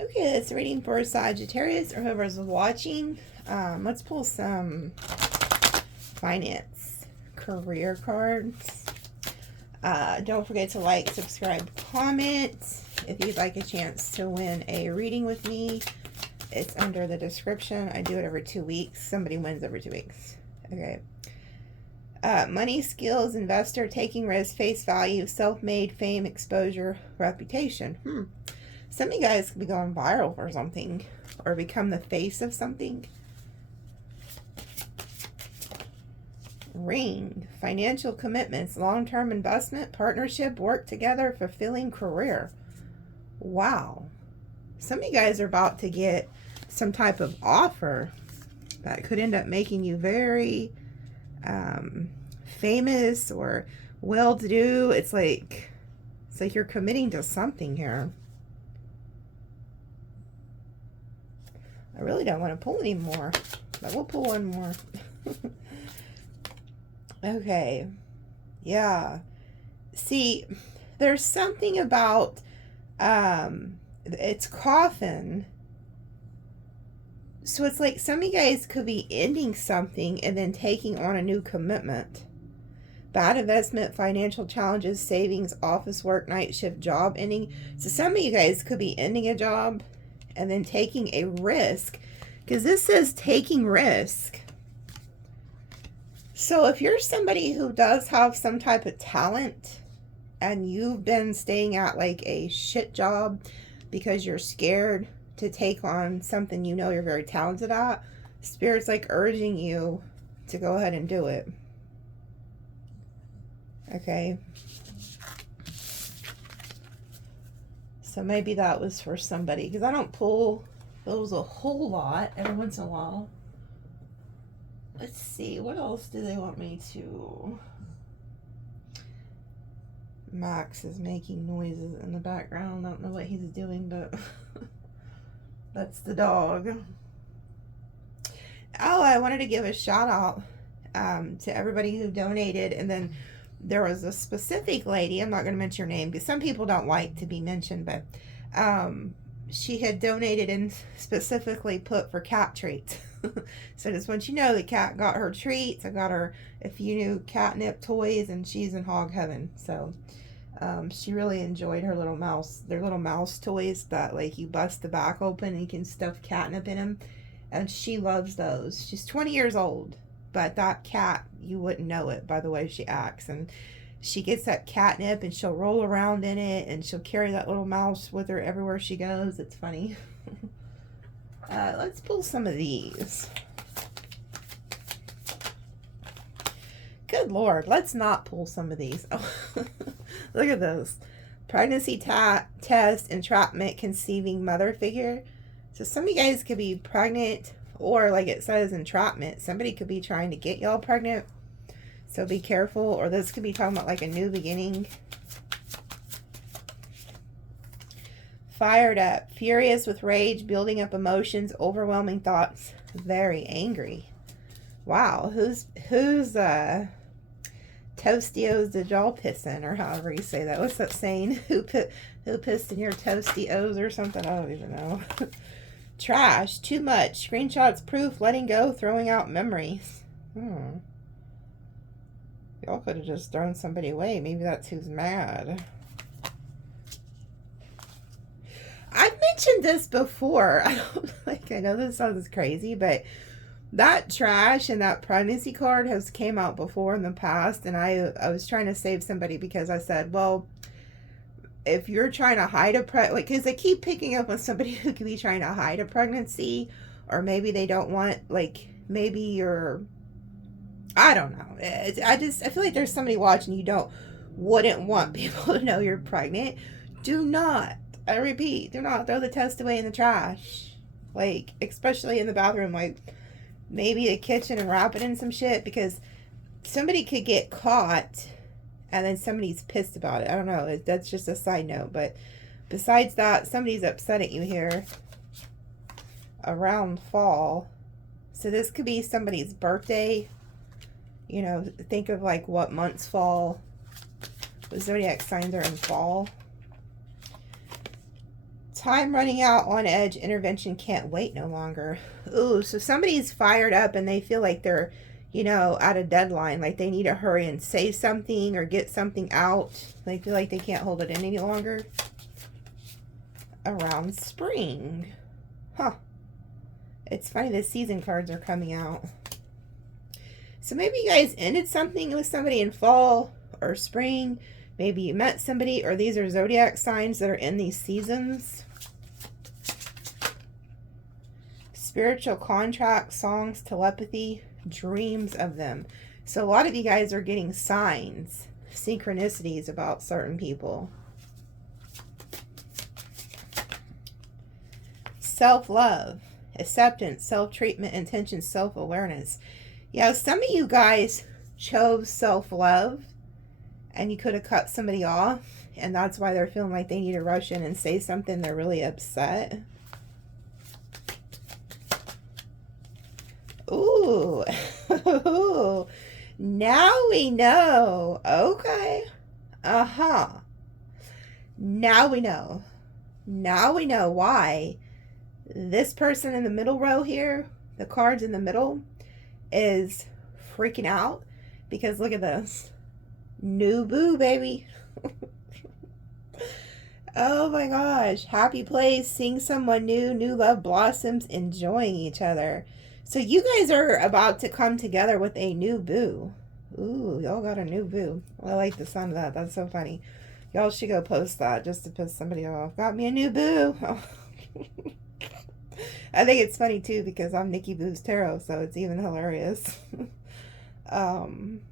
Okay, that's reading for Sagittarius or whoever's watching. Let's pull some finance career cards. Don't forget to like, subscribe, comment. If you'd like a chance to win a reading with me, it's under the description. I do it every 2 weeks. Somebody wins every 2 weeks. Okay. Money, skills, investor, taking risks, face value, self-made, fame, exposure, reputation. Some of you guys could be going viral for something or become the face of something. Ring, financial commitments, long-term investment, partnership, work together, fulfilling career. Wow. Some of you guys are about to get some type of offer that could end up making you very famous or well-to-do. It's like you're committing to something here. I really don't want to pull any more, but we'll pull one more. Okay. Yeah. See, there's something about it's coffin. So it's like some of you guys could be ending something and then taking on a new commitment. Bad investment, financial challenges, savings, office work, night shift, job ending. So some of you guys could be ending a job and then taking a risk, because this says taking risk. So if you're somebody who does have some type of talent and you've been staying at like a shit job because you're scared to take on something you know you're very talented at, Spirit's like urging you to go ahead and do it. Okay. So maybe that was for somebody, because I don't pull those a whole lot. Every once in a while. Let's see, what else do they want me to... Max is making noises in the background. I don't know what he's doing, but that's the dog. Oh, I wanted to give a shout out to everybody who donated. And then there was a specific lady, I'm not going to mention her name because some people don't like to be mentioned, but she had donated and specifically put for cat treats. So just want you to know the cat got her treats. I got her a few new catnip toys and she's in hog heaven. So she really enjoyed her little mouse. They're little mouse toys that like you bust the back open and you can stuff catnip in them. And she loves those. She's 20 years old, but that cat, you wouldn't know it by the way she acts. And she gets that catnip and she'll roll around in it and she'll carry that little mouse with her everywhere she goes. It's funny. Let's pull some of these. Good Lord, let's not pull some of these. Oh, look at those. Pregnancy test, entrapment, conceiving mother figure. So some of you guys could be pregnant, or like it says, entrapment. Somebody could be trying to get y'all pregnant. So be careful. Or this could be talking about like a new beginning. Fired up, furious with rage, building up emotions, overwhelming thoughts, very angry. Wow, who's Toastios did y'all piss in, or however you say that? What's that saying? Who pissed in your Toastios or something? I don't even know. Trash, too much, screenshots, proof, letting go, throwing out memories. Y'all could have just thrown somebody away. Maybe that's who's mad. I've mentioned this before. I know this sounds crazy, but that trash and that pregnancy card has came out before in the past, and I was trying to save somebody because I said, well, if you're trying to hide a because I keep picking up on somebody who could be trying to hide a pregnancy, or maybe they don't want, maybe you're, I don't know. I feel like there's somebody watching you wouldn't want people to know you're pregnant. Do not. I repeat, do not throw the test away in the trash. Especially in the bathroom, maybe the kitchen, and wrap it in some shit, because somebody could get caught and then somebody's pissed about it. I don't know. That's just a side note. But besides that, somebody's upset at you here around fall. So this could be somebody's birthday. Think of what months fall. The zodiac signs are in fall. Time running out, on edge, intervention, can't wait no longer. Ooh, so somebody's fired up and they feel like they're, you know, at a deadline. Like they need to hurry and say something or get something out. They feel like they can't hold it in any longer. Around spring. Huh. It's funny, the season cards are coming out. So maybe you guys ended something with somebody in fall or spring. Maybe you met somebody, or these are zodiac signs that are in these seasons. Spiritual contracts, songs, telepathy, dreams of them. So a lot of you guys are getting signs, synchronicities about certain people. Self-love, acceptance, self-treatment, intention, self-awareness. Yeah, some of you guys chose self-love and you could have cut somebody off, and that's why they're feeling like they need to rush in and say something. They're really upset. Ooh. Now we know. Okay. Uh-huh. Now we know. Now we know why this person in the middle row here, the cards in the middle, is freaking out. Because look at this. New boo, baby. Oh my gosh. Happy place, seeing someone new, new love blossoms, enjoying each other. So you guys are about to come together with a new boo. Ooh, y'all got a new boo. I like the sound of that. That's so funny. Y'all should go post that just to piss somebody off. Got me a new boo. I think it's funny too because I'm NikiBoo'sTarot, so it's even hilarious. I'm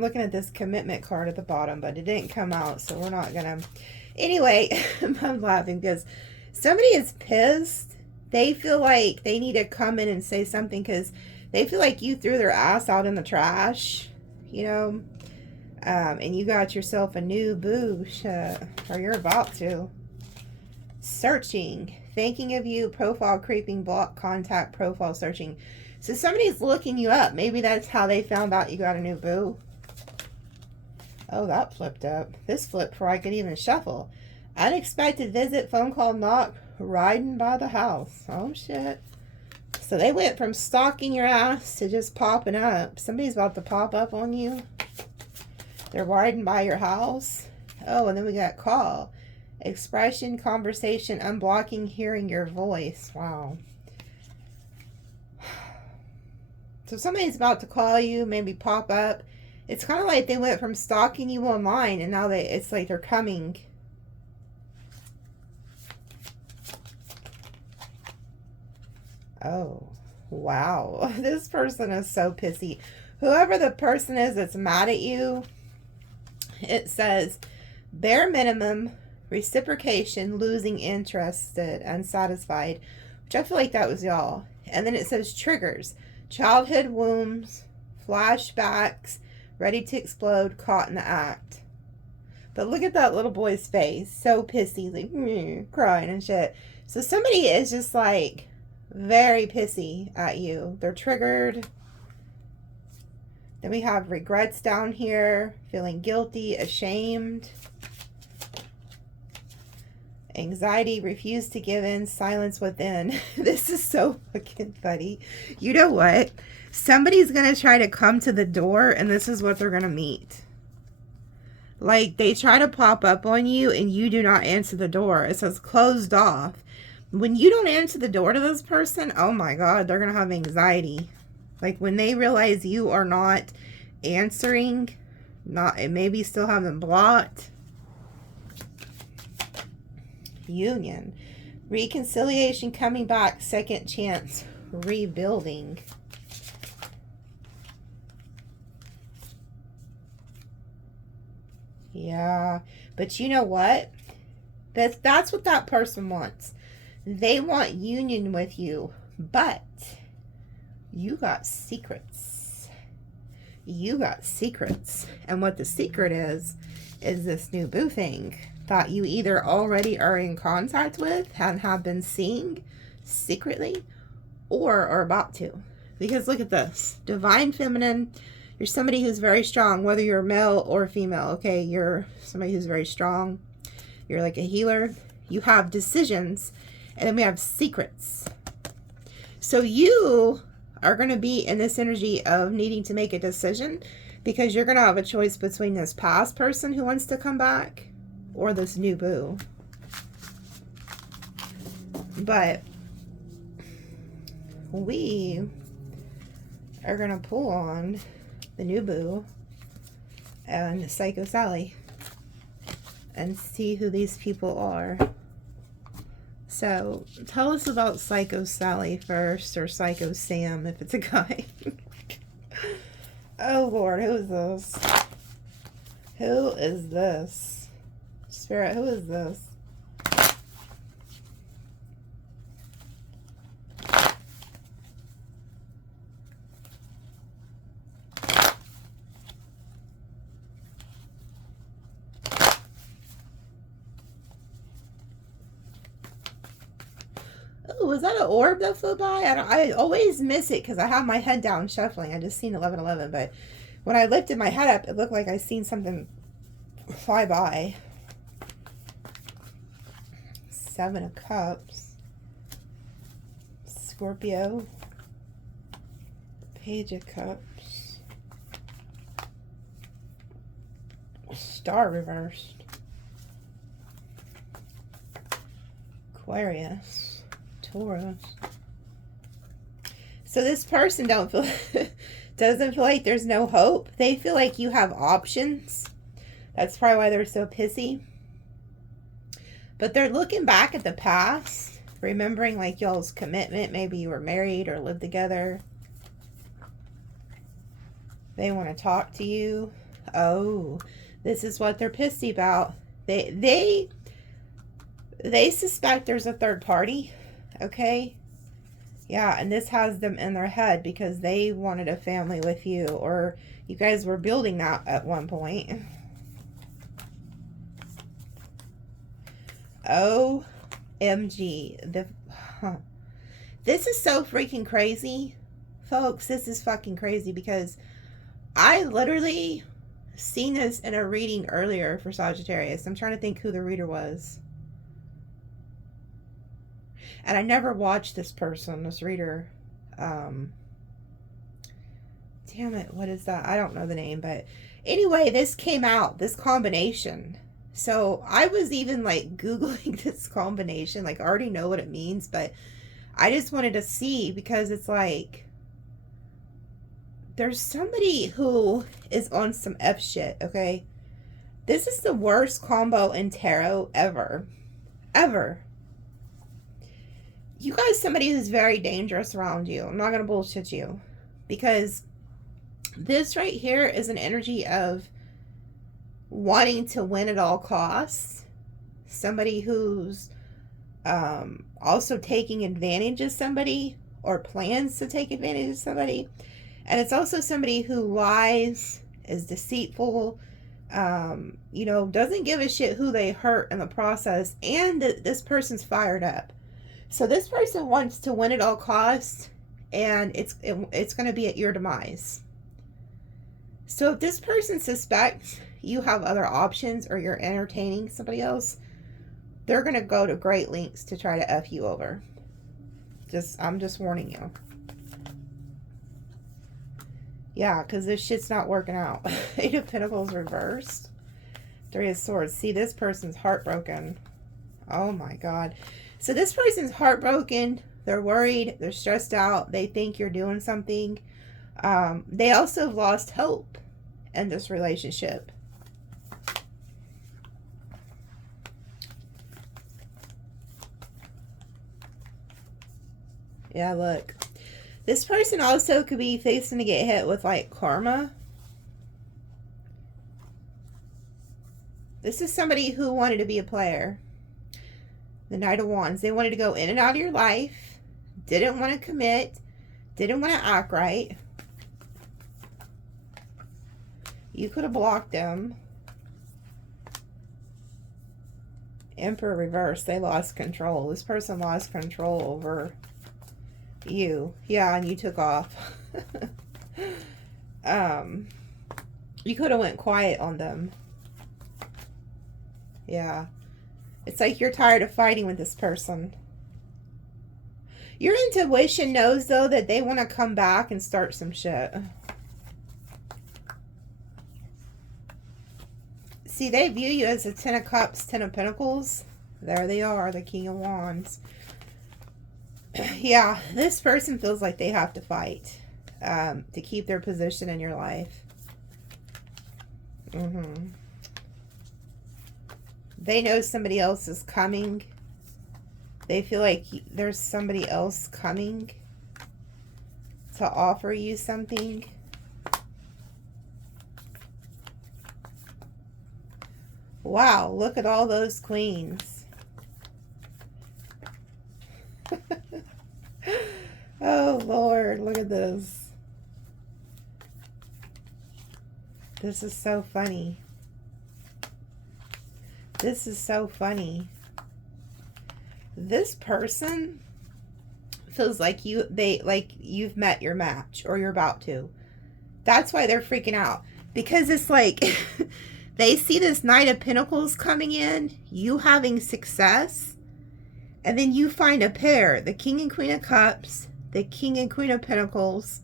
looking at this commitment card at the bottom, but it didn't come out, so we're not gonna. Anyway, I'm laughing because somebody is pissed. They feel like they need to come in and say something because they feel like you threw their ass out in the trash, you know, and you got yourself a new boo, or you're about to. Searching, thinking of you, profile creeping, block contact, profile searching. So somebody's looking you up. Maybe that's how they found out you got a new boo. Oh, that flipped up. This flipped before I could even shuffle. Unexpected visit, phone call, knock, riding by the house. Oh, shit. So they went from stalking your ass to just popping up. Somebody's about to pop up on you. They're riding by your house. Oh, and then we got call. Expression, conversation, unblocking, hearing your voice. Wow. So somebody's about to call you, maybe pop up. It's kind of like they went from stalking you online and now it's like they're coming. Oh, wow. This person is so pissy. Whoever the person is that's mad at you, it says bare minimum, reciprocation, losing interested, unsatisfied, which I feel like that was y'all. And then it says triggers, childhood wounds, flashbacks, ready to explode, caught in the act. But look at that little boy's face, so pissy, like crying and shit. So somebody is just like very pissy at you. They're triggered. Then we have regrets down here, feeling guilty, ashamed. Anxiety, refuse to give in, silence within. This is so fucking funny. You know what? Somebody's going to try to come to the door and this is what they're going to meet. Like they try to pop up on you and you do not answer the door. It says closed off. When you don't answer the door to this person, oh my God, they're going to have anxiety. Like when they realize you are not answering, maybe still have them blocked. Union, reconciliation, coming back, second chance, rebuilding. Yeah, but you know what? That's what that person wants. They want union with you, but you got secrets. You got secrets. And what the secret is this new boo thing that you either already are in contact with and have been seeing secretly or are about to. Because look at this. Divine feminine, You're somebody who's very strong, whether you're male or female, okay? You're somebody who's very strong. You're like a healer. You have decisions, and then we have secrets. So you are going to be in this energy of needing to make a decision, because you're going to have a choice between this past person who wants to come back or this new boo. But we are going to pull on the new boo and Psycho Sally and see who these people are. So tell us about Psycho Sally first, or Psycho Sam if it's a guy. Oh Lord, who is this? Who is this? Spirit, who is this? Oh, was that an orb that flew by? I always miss it because I have my head down shuffling. I just seen 1111, but when I lifted my head up, it looked like I seen something fly by. 7 of Cups. Scorpio. Page of Cups. Star reversed. Aquarius. Taurus. So this person doesn't feel like there's no hope. They feel like you have options. That's probably why they're so pissy. But they're looking back at the past, remembering like y'all's commitment. Maybe you were married or lived together. They want to talk to you. Oh, this is what they're pissy about. They suspect there's a third party. Okay? Yeah, and this has them in their head because they wanted a family with you, or you guys were building that at one point. OMG. This is so freaking crazy. Folks, this is fucking crazy because I literally seen this in a reading earlier for Sagittarius. I'm trying to think who the reader was. And I never watched this person, this reader. Damn it, what is that? I don't know the name, but anyway, this came out, this combination. So I was even like Googling this combination, like I already know what it means, but I just wanted to see because it's like, there's somebody who is on some F shit, okay? This is the worst combo in tarot ever. Ever. You guys, somebody who's very dangerous around you. I'm not going to bullshit you. Because this right here is an energy of wanting to win at all costs. Somebody who's also taking advantage of somebody or plans to take advantage of somebody. And it's also somebody who lies, is deceitful, you know, doesn't give a shit who they hurt in the process. And this person's fired up. So this person wants to win at all costs, and it's going to be at your demise. So if this person suspects you have other options or you're entertaining somebody else, they're going to go to great lengths to try to F you over. I'm just warning you. Yeah, because this shit's not working out. 8 of Pentacles reversed. 3 of Swords. See, this person's heartbroken. Oh my God. So this person's heartbroken. They're worried. They're stressed out. They think you're doing something. They also have lost hope in this relationship. Yeah, look. This person also could be facing to get hit with like karma. This is somebody who wanted to be a player. The Knight of Wands. They wanted to go in and out of your life. Didn't want to commit. Didn't want to act right. You could have blocked them. Emperor reverse. They lost control. This person lost control over you. Yeah, and you took off. you could have went quiet on them. Yeah. It's like you're tired of fighting with this person. Your intuition knows, though, that they want to come back and start some shit. See, they view you as a 10 of Cups, 10 of Pentacles. There they are, the King of Wands. Yeah, this person feels like they have to fight to keep their position in your life. They know somebody else is coming. They feel like there's somebody else coming to offer you something. Wow, look at all those queens. Oh, Lord, look at this. This is so funny. This is so funny. This person feels like you've met your match, or you're about to. That's why they're freaking out. Because it's like they see this Knight of Pentacles coming in, you having success, and then you find a pair, the King and Queen of Cups, the King and Queen of Pentacles,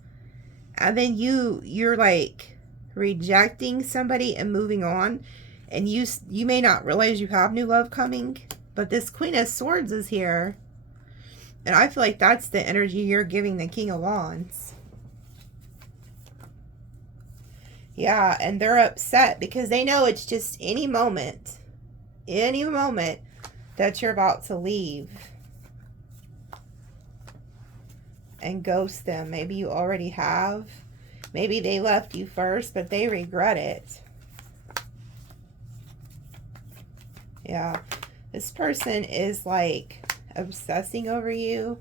and then you're like rejecting somebody and moving on, and you may not realize you have new love coming, but this Queen of Swords is here, and I feel like that's the energy you're giving the King of Wands. Yeah, and they're upset because they know it's just any moment that you're about to leave and ghost them. Maybe you already have. Maybe they left you first, but they regret it. Yeah, this person is like obsessing over you.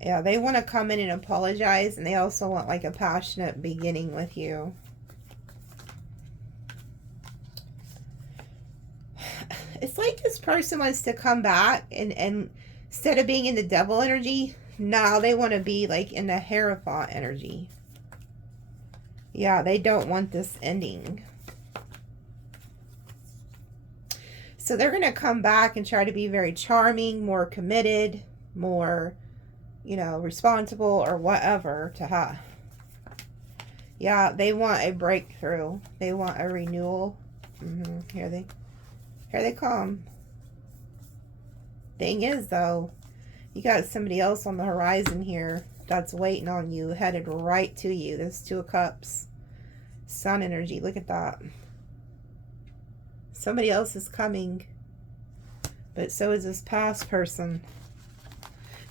Yeah, they want to come in and apologize, and they also want like a passionate beginning with you. It's like this person wants to come back and instead of being in the devil energy, now they want to be like in the Hierophant energy. Yeah, they don't want this ending. So they're going to come back and try to be very charming, more committed, more, you know, responsible or whatever to have. Yeah, they want a breakthrough. They want a renewal. Here they come. Thing is, though, you got somebody else on the horizon here that's waiting on you, headed right to you. This Two of Cups. Sun energy. Look at that. Somebody else is coming. But so is this past person.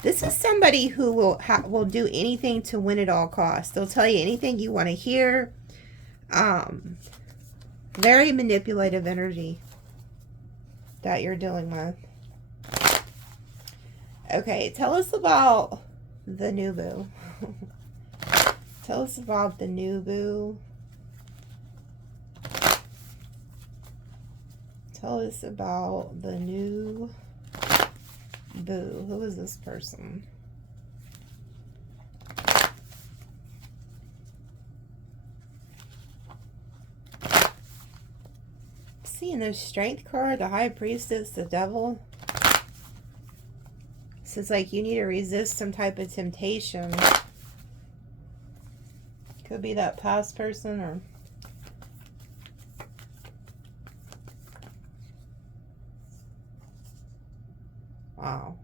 This is somebody who will do anything to win at all costs. They'll tell you anything you want to hear. Very manipulative energy that you're dealing with. Okay, tell us about the new boo. Tell us about the new boo. Tell us about the new boo. Who is this person? Seeing the Strength card, the High Priestess, the Devil. So it's like you need to resist some type of temptation. Could be that past person or... Wow.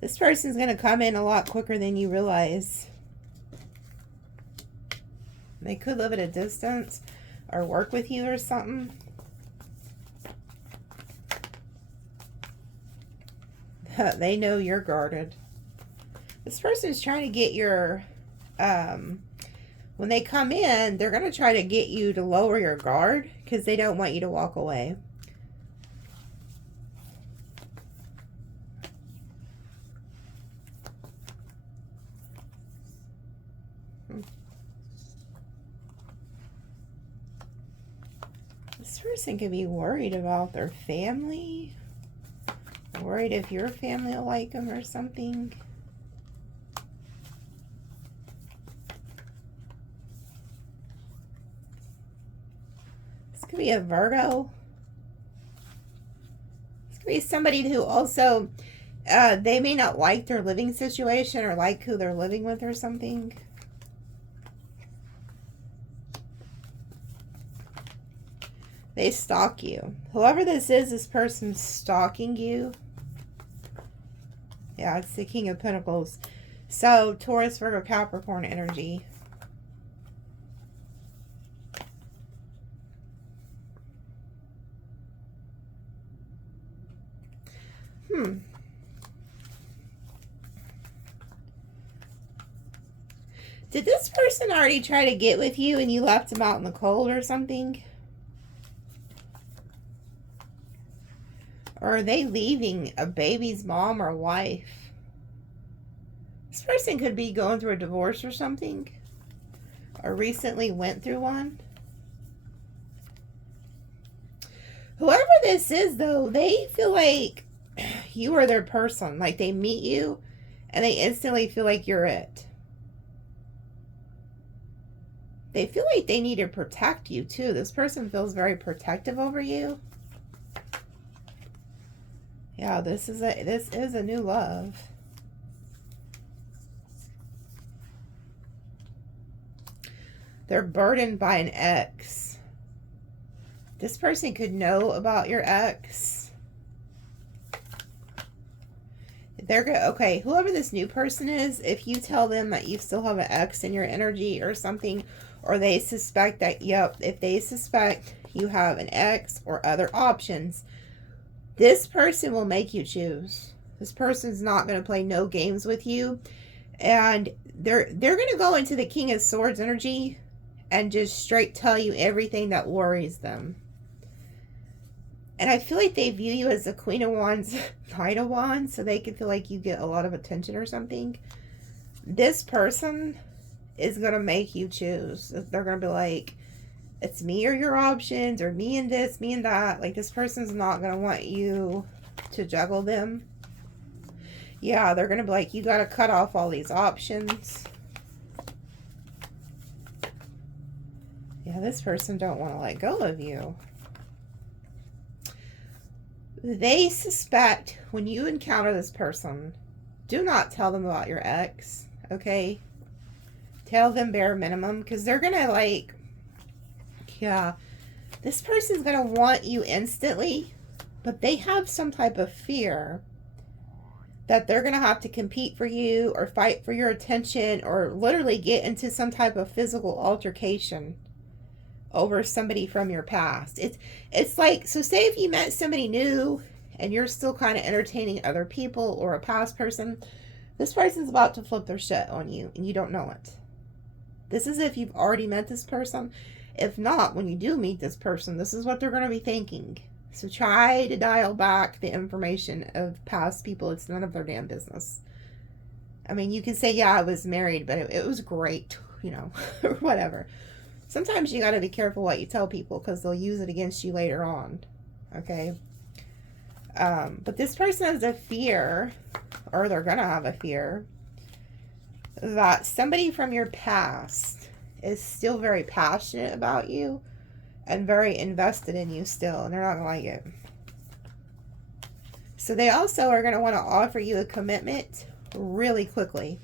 This person's going to come in a lot quicker than you realize. They could live at a distance or work with you or something. They know you're guarded. This person's trying to get your... when they come in, they're going to try to get you to lower your guard because they don't want you to walk away. This person could be worried about their family. Worried if your family will like them or something. could be a Virgo. This could be somebody who also, they may not like their living situation or like who they're living with or something. They stalk you. Whoever this person's stalking you. Yeah, it's the King of Pentacles. So, Taurus, Virgo, Capricorn energy. Did this person already try to get with you and you left them out in the cold or something? Or are they leaving a baby's mom or wife? This person could be going through a divorce or something. Or recently went through one. Whoever this is, though, they feel like you are their person. Like they meet you and they instantly feel like you're it. They feel like they need to protect you too. This person feels very protective over you. Yeah, this is a new love. They're burdened by an ex. This person could know about your ex. They're good. Okay, whoever this new person is, if you tell them that you still have an ex in your energy or something, or they suspect that, yep, if they suspect you have an ex or other options, this person will make you choose. This person's not going to play no games with you. And they're going to go into the King of Swords energy and just straight tell you everything that worries them. And I feel like they view you as the Queen of Wands, Knight of Wands, so they can feel like you get a lot of attention or something. This person is going to make you choose. They're going to be like, it's me or your options, or me and this, me and that. Like, this person's not going to want you to juggle them. Yeah, they're going to be like, you got to cut off all these options. Yeah, this person don't want to let go of you. They suspect when you encounter this person, do not tell them about your ex, okay? Tell them bare minimum, because they're going to like, yeah, this person's going to want you instantly, but they have some type of fear that they're going to have to compete for you or fight for your attention or literally get into some type of physical altercation over somebody from your past. It's like, so say if you met somebody new and you're still kind of entertaining other people or a past person, this person's about to flip their shit on you and you don't know it. This is if you've already met this person. If not, when you do meet this person, this is what they're going to be thinking. So try to dial back the information of past people. It's none of their damn business. I mean, you can say, yeah, I was married, but it was great, you know, or whatever. Sometimes you got to be careful what you tell people because they'll use it against you later on. Okay. But this person has a fear, or they're going to have a fear, that somebody from your past is still very passionate about you and very invested in you still, and they're not going to like it. So they also are going to want to offer you a commitment really quickly.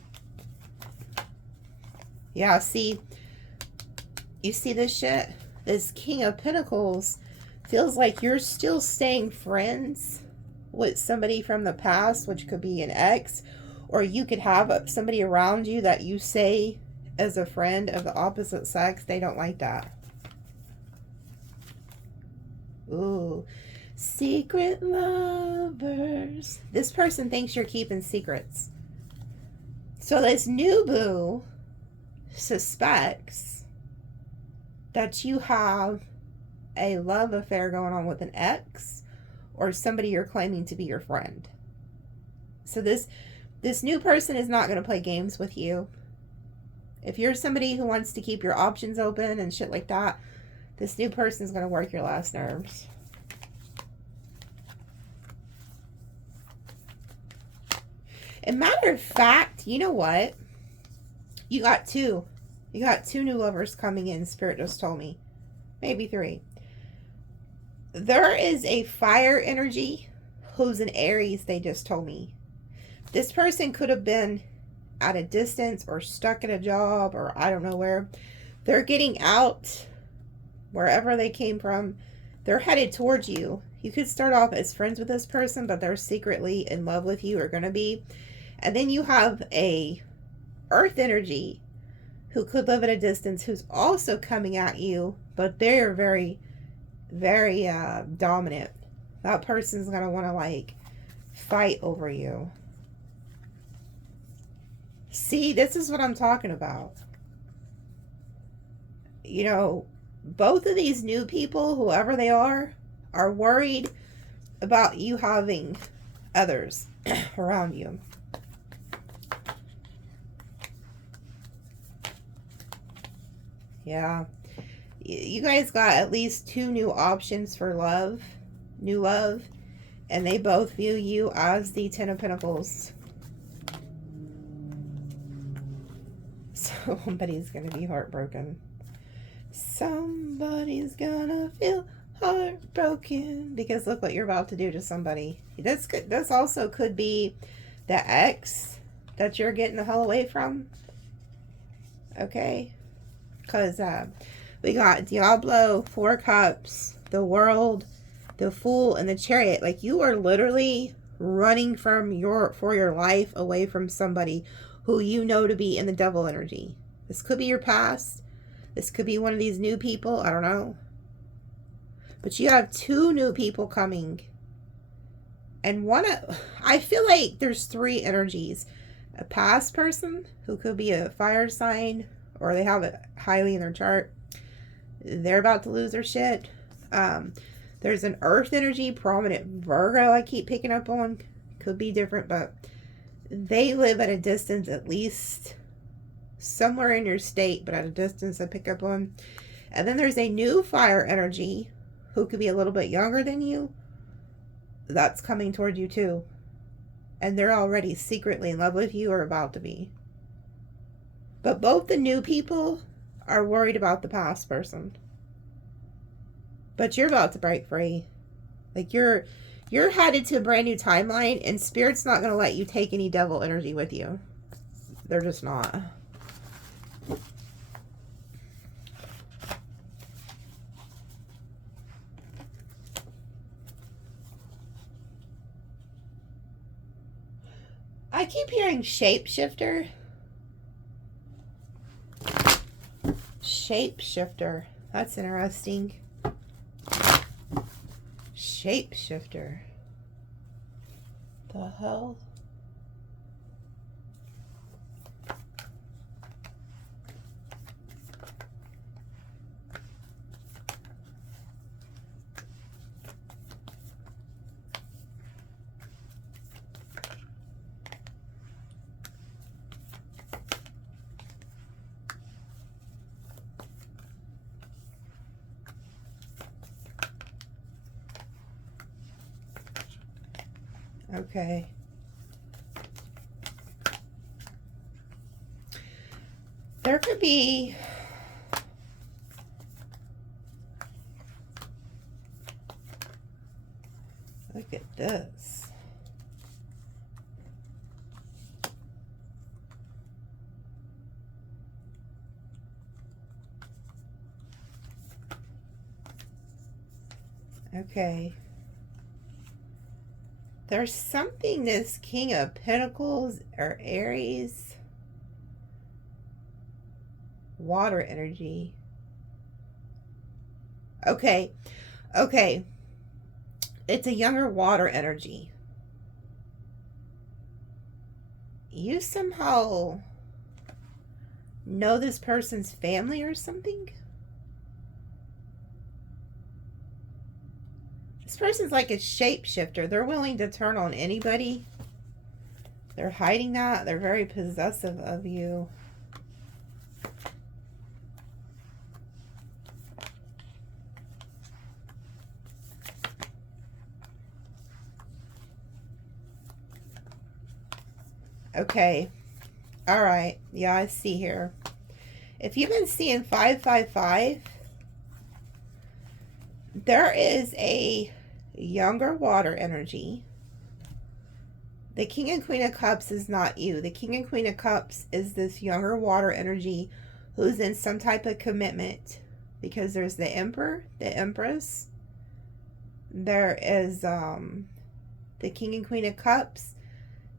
Yeah, see, you see this shit? This King of Pentacles feels like you're still staying friends with somebody from the past, which could be an ex, or you could have somebody around you that you say as a friend of the opposite sex. They don't like that. Ooh, secret lovers. This person thinks you're keeping secrets. So this new boo suspects that you have a love affair going on with an ex or somebody you're claiming to be your friend. So this new person is not going to play games with you. If you're somebody who wants to keep your options open and shit like that, this new person is going to work your last nerves. And matter of fact, you know what? You got two. You got two new lovers coming in, Spirit just told me. Maybe three. There is a fire energy who's an Aries, they just told me. This person could have been at a distance or stuck at a job or I don't know where. They're getting out wherever they came from. They're headed towards you. You could start off as friends with this person, but they're secretly in love with you or going to be. And then you have a earth energy who could live at a distance who's also coming at you, but they're very, very dominant. That person's going to want to like fight over you. See, this is what I'm talking about. You know, both of these new people, whoever they are worried about you having others around you. Yeah. You guys got at least 2 new options for love. New love. And they both view you as the 10 of Pentacles. Somebody's going to be heartbroken. Somebody's going to feel heartbroken. Because look what you're about to do to somebody. This also could be the ex that you're getting the hell away from. Okay? Because we got Diablo, 4 Cups, the World, the Fool, and the Chariot. Like, you are literally running for your life away from somebody who you know to be in the devil energy. This could be your past. This could be one of these new people. I don't know. But you have 2 new people coming. And I feel like there's 3 energies. A past person who could be a fire sign, or they have it highly in their chart. They're about to lose their shit. There's an earth energy, prominent Virgo I keep picking up on. Could be different, but they live at a distance, at least somewhere in your state, but at a distance I pick up on. And then there's a new fire energy who could be a little bit younger than you. That's coming toward you too. And they're already secretly in love with you or about to be. But both the new people are worried about the past person. But you're about to break free. Like you're headed to a brand new timeline, and Spirit's not going to let you take any devil energy with you. They're just not. I keep hearing shapeshifter. Shapeshifter. That's interesting. Shapeshifter. The hell? Okay. There could be look at this. Okay. There's something this King of Pentacles or Aries. Water energy. Okay. Okay. It's a younger water energy. You somehow know this person's family or something? This person's like a shapeshifter. They're willing to turn on anybody. They're hiding that. They're very possessive of you. Okay. All right. Yeah, I see here. If you've been seeing 555, there is a younger water energy. The King and Queen of Cups is not you. The King and Queen of Cups is this younger water energy who's in some type of commitment, because there's the Emperor, the Empress. There is the King and Queen of Cups.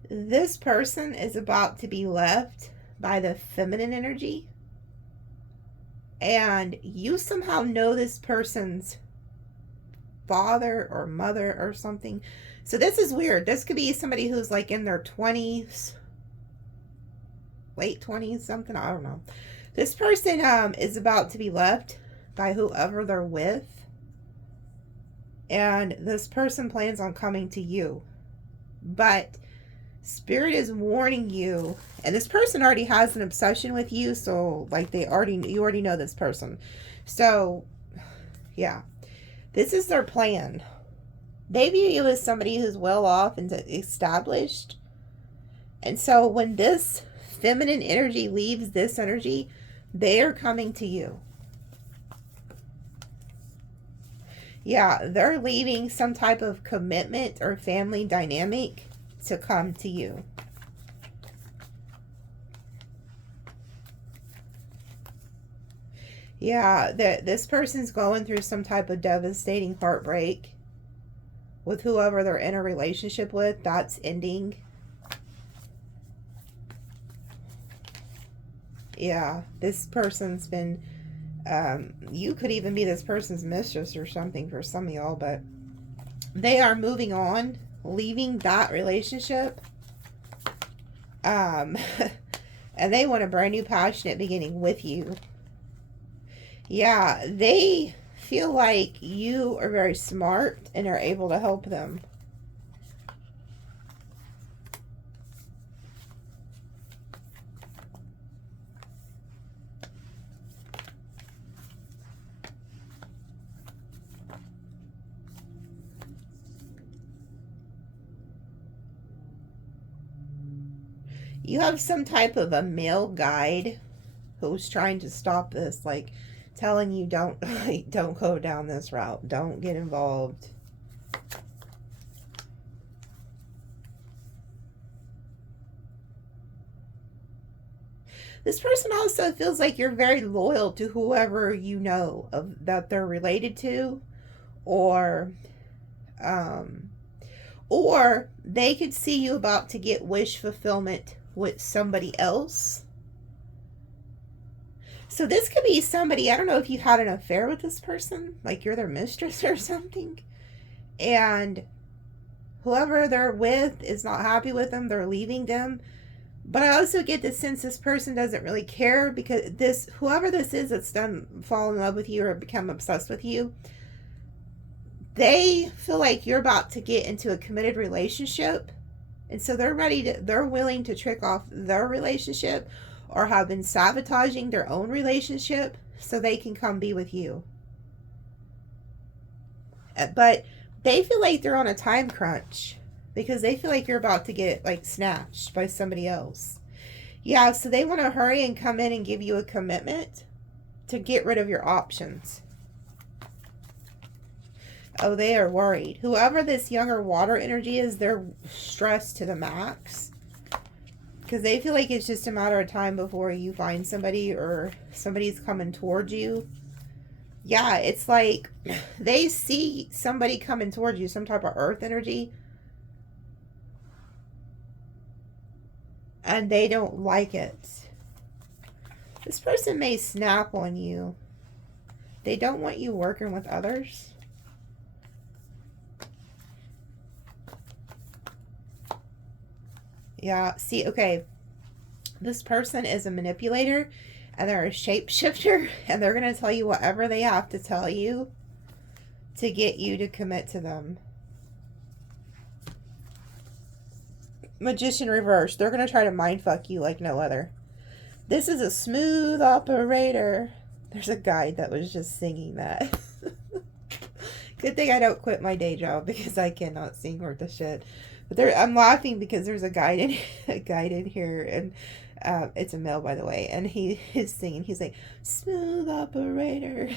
This person is about to be left by the feminine energy, and you somehow know this person's father or mother or something. So this is weird. This could be somebody who's like in their 20s, late 20s, something. I don't know. This person is about to be left by whoever they're with. And this person plans on coming to you. But Spirit is warning you. And this person already has an obsession with you. So like you already know this person. So yeah. This is their plan. They view you as somebody who's well off and established. And so when this feminine energy leaves this energy, they are coming to you. Yeah, they're leaving some type of commitment or family dynamic to come to you. Yeah, this person's going through some type of devastating heartbreak with whoever they're in a relationship with. That's ending. Yeah, this person's been, you could even be this person's mistress or something for some of y'all, but they are moving on, leaving that relationship. And they want a brand new passionate beginning with you. Yeah, they feel like you are very smart and are able to help them. You have some type of a male guide who's trying to stop this, like telling you don't go down this route, don't get involved. This person also feels like you're very loyal to whoever you know that they're related to, or they could see you about to get wish fulfillment with somebody else. So this could be somebody, I don't know if you had an affair with this person, like you're their mistress or something, and whoever they're with is not happy with them, they're leaving them. But I also get the sense this person doesn't really care, because whoever this is that's done fall in love with you or become obsessed with you, they feel like you're about to get into a committed relationship. And so they're willing to trick off their relationship, or have been sabotaging their own relationship so they can come be with you. But they feel like they're on a time crunch, because they feel like you're about to get like snatched by somebody else. Yeah, so they want to hurry and come in and give you a commitment to get rid of your options. Oh, they are worried. Whoever this younger water energy is, they're stressed to the max, because they feel like it's just a matter of time before you find somebody, or somebody's coming towards you. Yeah, it's like they see somebody coming towards you, some type of earth energy, and they don't like it. This person may snap on you. They don't want you working with others. Yeah, see, okay. This person is a manipulator, and they're a shapeshifter, and they're going to tell you whatever they have to tell you to get you to commit to them. Magician reverse. They're going to try to mindfuck you like no other. This is a smooth operator. There's a guide that was just singing that. Good thing I don't quit my day job, because I cannot sing worth a shit. But I'm laughing because there's a guide in here, and it's a male, by the way, and he is singing. He's like, smooth operator.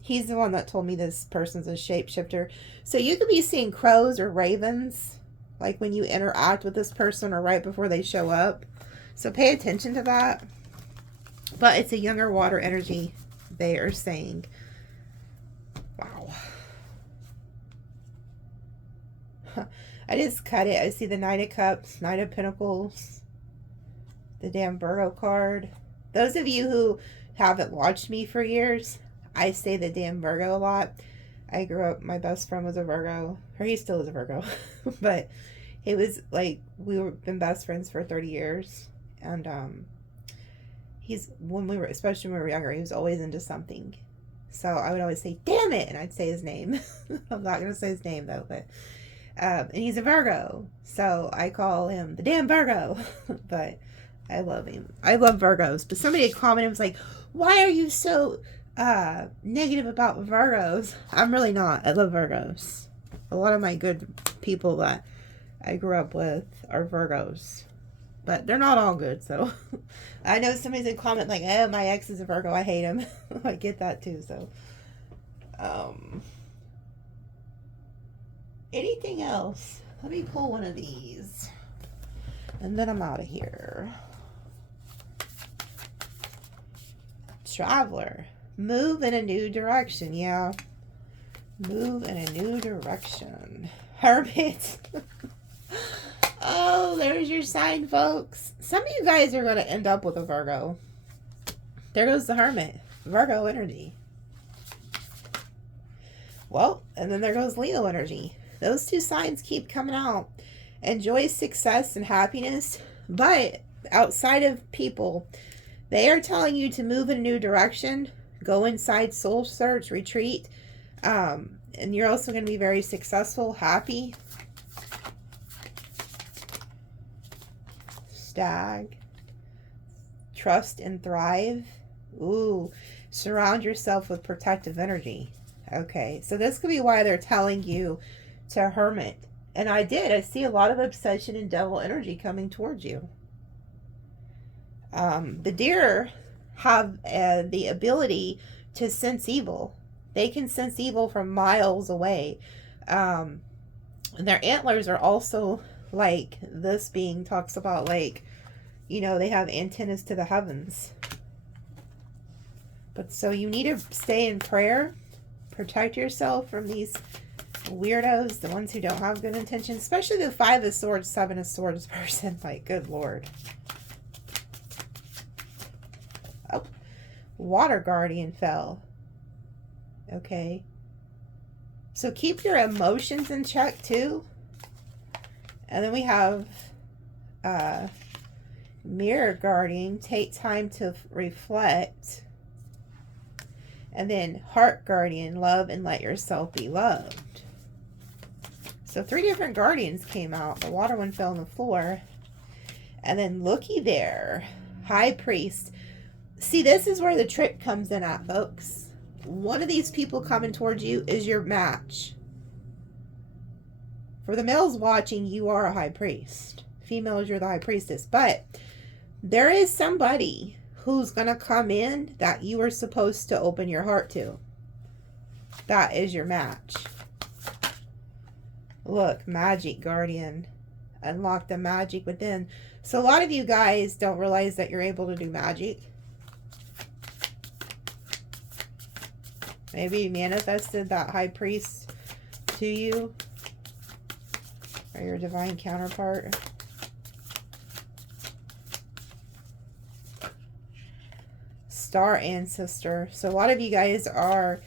He's the one that told me this person's a shapeshifter. So you could be seeing crows or ravens, like when you interact with this person or right before they show up. So pay attention to that. But it's a younger water energy, they are saying. Wow. I just cut it. I see the Knight of Cups, Knight of Pentacles, the damn Virgo card. Those of you who haven't watched me for years, I say the damn Virgo a lot. I grew up, my best friend was a Virgo, or he still is a Virgo, but it was like, we've been best friends for 30 years, and especially when we were younger, he was always into something, so I would always say, damn it, and I'd say his name. I'm not going to say his name, though, but, and he's a Virgo, so I call him the damn Virgo, but I love him. I love Virgos, but somebody commented, was like, why are you so negative about Virgos? I'm really not. I love Virgos. A lot of my good people that I grew up with are Virgos, but they're not all good. So I know somebody's in comment like, oh, my ex is a Virgo, I hate him. I get that too. So anything else? Let me pull one of these and then I'm out of here. Traveler. Move in a new direction. Yeah. Move in a new direction. Hermit. Oh, there's your sign, folks. Some of you guys are going to end up with a Virgo. There goes the Hermit. Virgo energy. Well, and then there goes Leo energy. Those two signs keep coming out. Enjoy success and happiness. But outside of people, they are telling you to move in a new direction. Go inside, soul search, retreat. And you're also going to be very successful, happy. Stag. Trust and thrive. Ooh. Surround yourself with protective energy. Okay. So this could be why they're telling you to hermit. And I see a lot of obsession and devil energy coming towards you. The deer have the ability to sense evil. They can sense evil from miles away. And their antlers are also, like this being talks about, like, you know, they have antennas to the heavens. But so you need to stay in prayer. Protect yourself from these weirdos, the ones who don't have good intentions, especially the 5 of Swords, 7 of Swords person. Like, good Lord. Oh, Water Guardian fell. Okay. So keep your emotions in check too. And then we have Mirror Guardian, take time to reflect. And then Heart Guardian, love and let yourself be loved. So 3 different guardians came out. The water one fell on the floor. And then looky there, High Priest. See, this is where the trick comes in at, folks. One of these people coming towards you is your match. For the males watching, you are a high priest. Females, you're the high priestess. But there is somebody who's going to come in that you are supposed to open your heart to. That is your match. Look, Magic Guardian. Unlock the magic within. So a lot of you guys don't realize that you're able to do magic. Maybe you manifested that high priest to you. Or your divine counterpart. Star Ancestor. So a lot of you guys are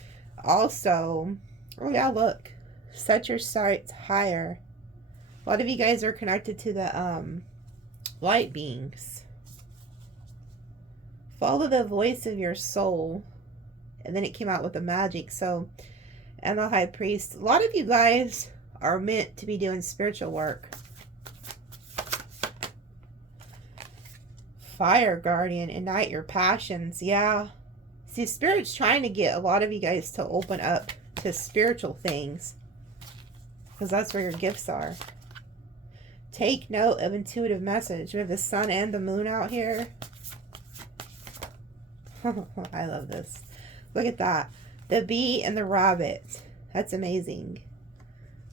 also, oh yeah, look, set your sights higher. A lot of you guys are connected to the light beings. Follow the voice of your soul. And then it came out with the magic. So, and the high priest. A lot of you guys are meant to be doing spiritual work. Fire Guardian, ignite your passions. Yeah. See, Spirit's trying to get a lot of you guys to open up to spiritual things. Because that's where your gifts are. Take note of intuitive message. We have the sun and the moon out here. I love this. Look at that. The bee and the rabbit. That's amazing.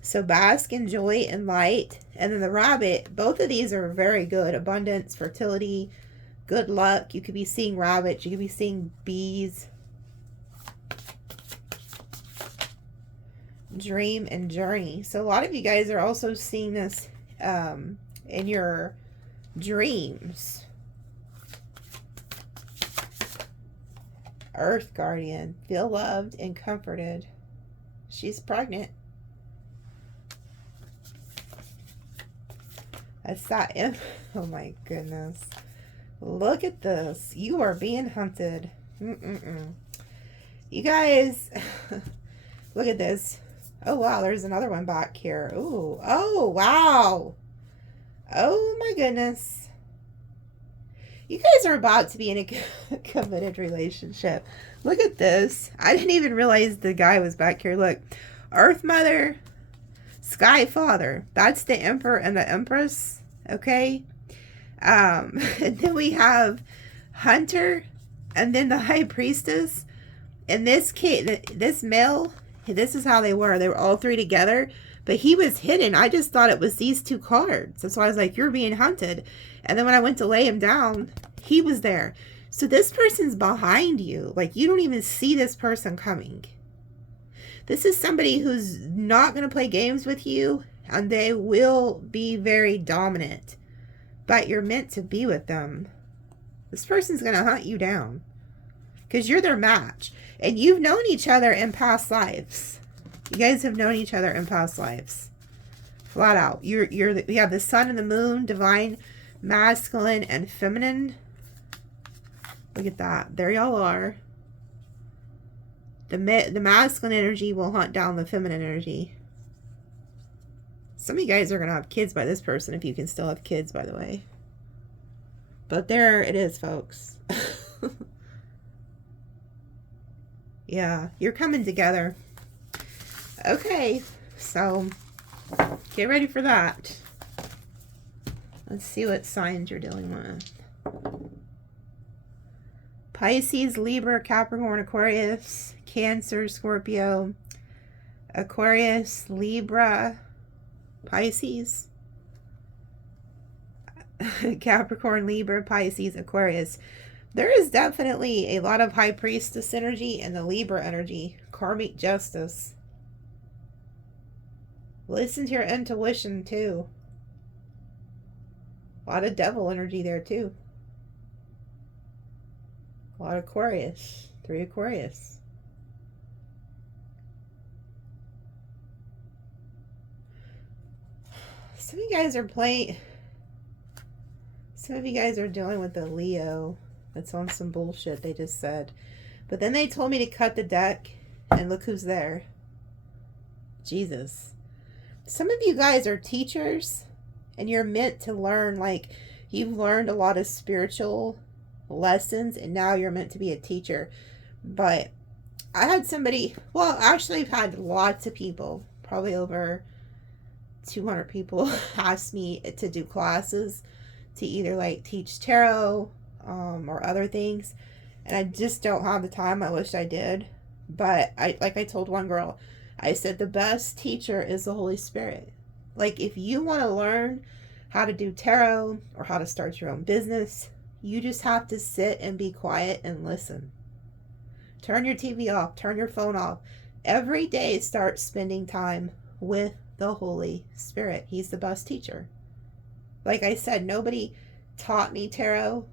So bask in joy and light. And then the rabbit, both of these are very good. Abundance, fertility, good luck. You could be seeing rabbits. You could be seeing bees. Dream and journey. So a lot of you guys are also seeing this in your dreams. Earth guardian. Feel loved and comforted. She's pregnant. That's that. Oh my goodness. Look at this. You are being hunted. You guys, look at this. Oh wow, there's another one back here. Ooh. Oh wow. Oh my goodness. You guys are about to be in a committed relationship. Look at this. I didn't even realize the guy was back here. Look. Earth Mother, Sky Father. That's the Emperor and the Empress. Okay. And then we have Hunter and then the High Priestess. In this case, this male, this is how they were. They were all three together. But he was hidden. I just thought it was these two cards. And so I was like, you're being hunted. And then when I went to lay him down, he was there. So this person's behind you. Like, you don't even see this person coming. This is somebody who's not going to play games with you. And they will be very dominant. But you're meant to be with them. This person's going to hunt you down. Because you're their match. And you've known each other in past lives. You guys have known each other in past lives. Flat out. You have the sun and the moon, divine, masculine, and feminine. Look at that. There y'all are. The masculine energy will hunt down the feminine energy. Some of you guys are going to have kids by this person, if you can still have kids, by the way. But there it is, folks. Yeah, you're coming together. Okay, so get ready for that. Let's see what signs you're dealing with. Pisces, Libra, Capricorn, Aquarius, Cancer, Scorpio, Aquarius, Libra, Pisces, Capricorn, Libra, Pisces, Aquarius. There is definitely a lot of High Priestess energy and the Libra energy. Karmic justice. Listen to your intuition too. A lot of devil energy there too. A lot of Aquarius. 3 Aquarius. Some of you guys are playing. Some of you guys are dealing with the Leo. That's on some bullshit they just said. But then they told me to cut the deck. And look who's there. Jesus. Some of you guys are teachers. And you're meant to learn. Like, you've learned a lot of spiritual lessons. And now you're meant to be a teacher. But I had somebody. Well, actually I've had lots of people. Probably over 200 people ask me to do classes. To either like teach tarot. Or other things, and I just don't have the time. I wish I did, but I told one girl, I said the best teacher is the Holy Spirit. Like, if you want to learn how to do tarot or how to start your own business, you just have to sit and be quiet and listen. Turn your TV off, turn your phone off. Every day start spending time with the Holy Spirit. He's the best teacher. Like I said, nobody taught me tarot.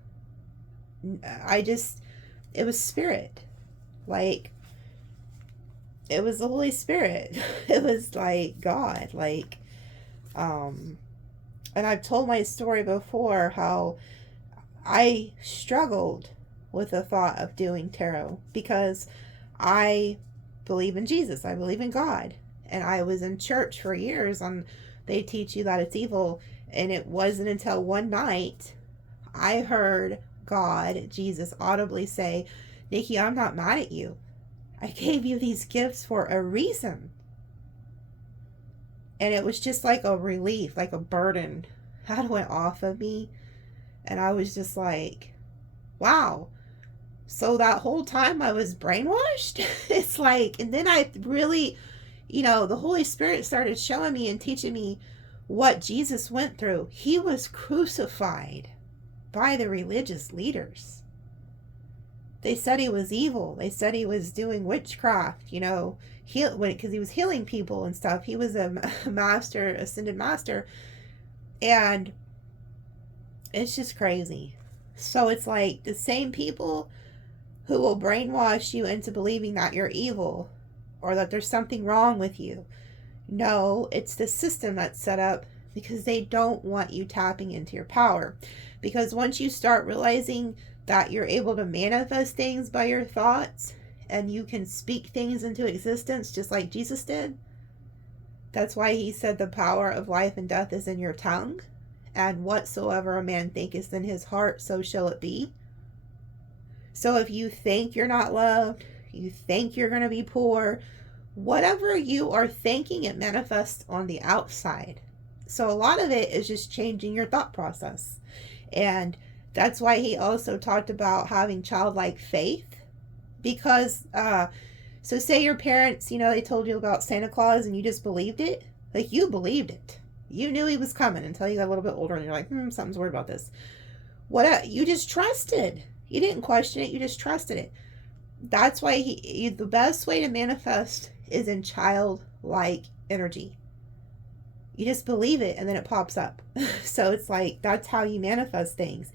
It was spirit. Like, it was the Holy Spirit. It was like God. Like, and I've told my story before how I struggled with the thought of doing tarot because I believe in Jesus. I believe in God. And I was in church for years and they teach you that it's evil. And it wasn't until one night I heard God, Jesus, audibly say, Nikki, I'm not mad at you. I gave you these gifts for a reason. And it was just like a relief, like a burden had went off of me. And I was just like, wow. So that whole time I was brainwashed. It's like, and then I really, the Holy Spirit started showing me and teaching me what Jesus went through. He was crucified by the religious leaders. They said he was evil. They said he was doing witchcraft, because he was healing people and stuff. He was a master, ascended master. And it's just crazy. So it's like the same people who will brainwash you into believing that you're evil or that there's something wrong with you. No, it's the system that's set up because they don't want you tapping into your power. Because once you start realizing that you're able to manifest things by your thoughts and you can speak things into existence just like Jesus did, that's why he said the power of life and death is in your tongue, and whatsoever a man thinketh in his heart, so shall it be. So if you think you're not loved, you think you're going to be poor, whatever you are thinking, it manifests on the outside. So a lot of it is just changing your thought process. And that's why he also talked about having childlike faith. Because, so say your parents, they told you about Santa Claus and you just believed it. Like, you believed it. You knew he was coming until you got a little bit older and you're like, something's weird about this. You just trusted. You didn't question it. You just trusted it. That's why the best way to manifest is in childlike energy. You just believe it and then it pops up. So it's like, that's how you manifest things.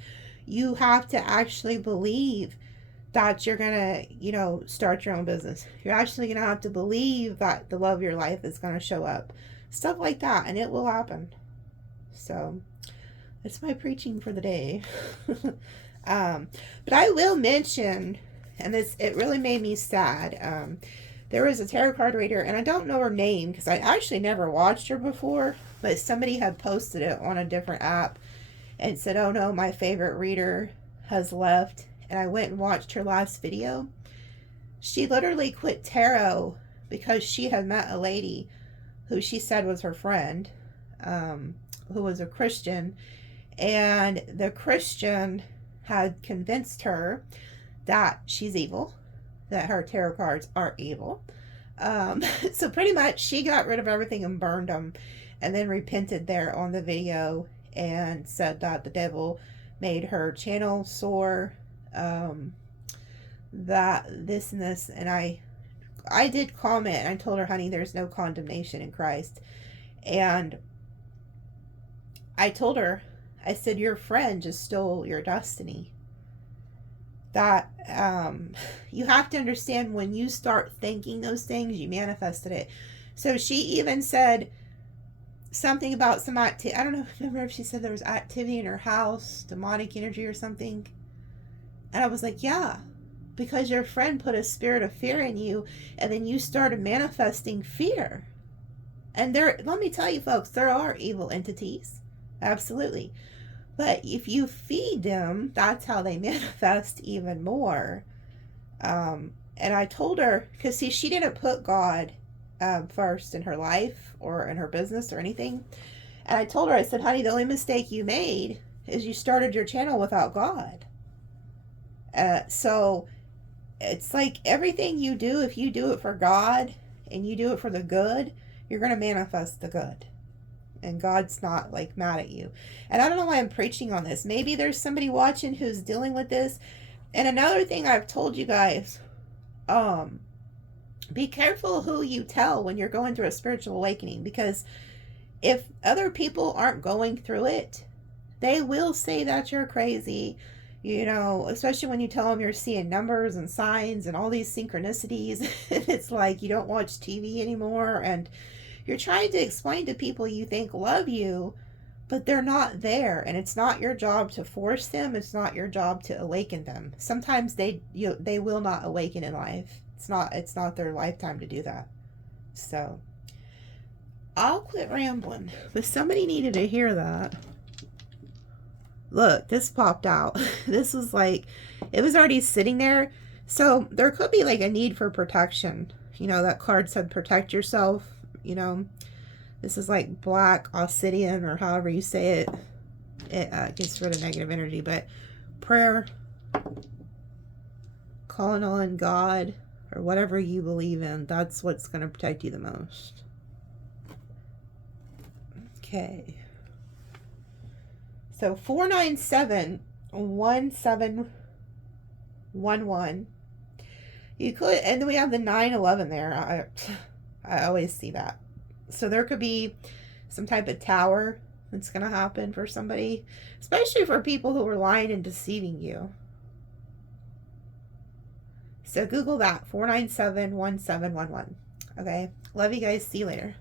You have to actually believe that you're going to, start your own business. You're actually going to have to believe that the love of your life is going to show up. Stuff like that. And it will happen. So that's my preaching for the day. But I will mention, and it really made me sad. There was a tarot card reader, and I don't know her name because I actually never watched her before, but somebody had posted it on a different app and said, oh no, my favorite reader has left. And I went and watched her last video. She literally quit tarot because she had met a lady who she said was her friend, who was a Christian, and the Christian had convinced her that she's evil, that her tarot cards are evil. So pretty much she got rid of everything and burned them, and then repented there on the video and said that the devil made her channel sore, that this and this. And I did comment and I told her, honey, there's no condemnation in Christ. And I told her, I said, your friend just stole your destiny. That you have to understand, when you start thinking those things, you manifested it. So she even said something about some activity. I don't know, remember if she said there was activity in her house, demonic energy or something. And I was like, yeah, because your friend put a spirit of fear in you, and then you started manifesting fear. And let me tell you folks, there are evil entities. Absolutely. But if you feed them, that's how they manifest even more. And I told her, because see, she didn't put God first in her life or in her business or anything. And I told her, I said, honey, the only mistake you made is you started your channel without God. So it's like everything you do, if you do it for God and you do it for the good, you're going to manifest the good. And God's not like mad at you. And I don't know why I'm preaching on this. Maybe there's somebody watching who's dealing with this. And another thing I've told you guys, be careful who you tell when you're going through a spiritual awakening, because if other people aren't going through it, they will say that you're crazy, especially when you tell them you're seeing numbers and signs and all these synchronicities. It's like you don't watch TV anymore, and you're trying to explain to people you think love you, but they're not there. And it's not your job to force them. It's not your job to awaken them. Sometimes they will not awaken in life. It's not their lifetime to do that. So I'll quit rambling, but somebody needed to hear that. Look, this popped out. This was like, it was already sitting there. So there could be like a need for protection. That card said protect yourself. This is like black obsidian, or however you say it. It gets rid of negative energy, but prayer. calling on God or whatever you believe in, that's what's going to protect you the most. Okay. So 497-1711. You could, and then we have the 911 there. I always see that. So there could be some type of tower that's going to happen for somebody, especially for people who are lying and deceiving you. So Google that, 497-1711. Okay. Love you guys. See you later.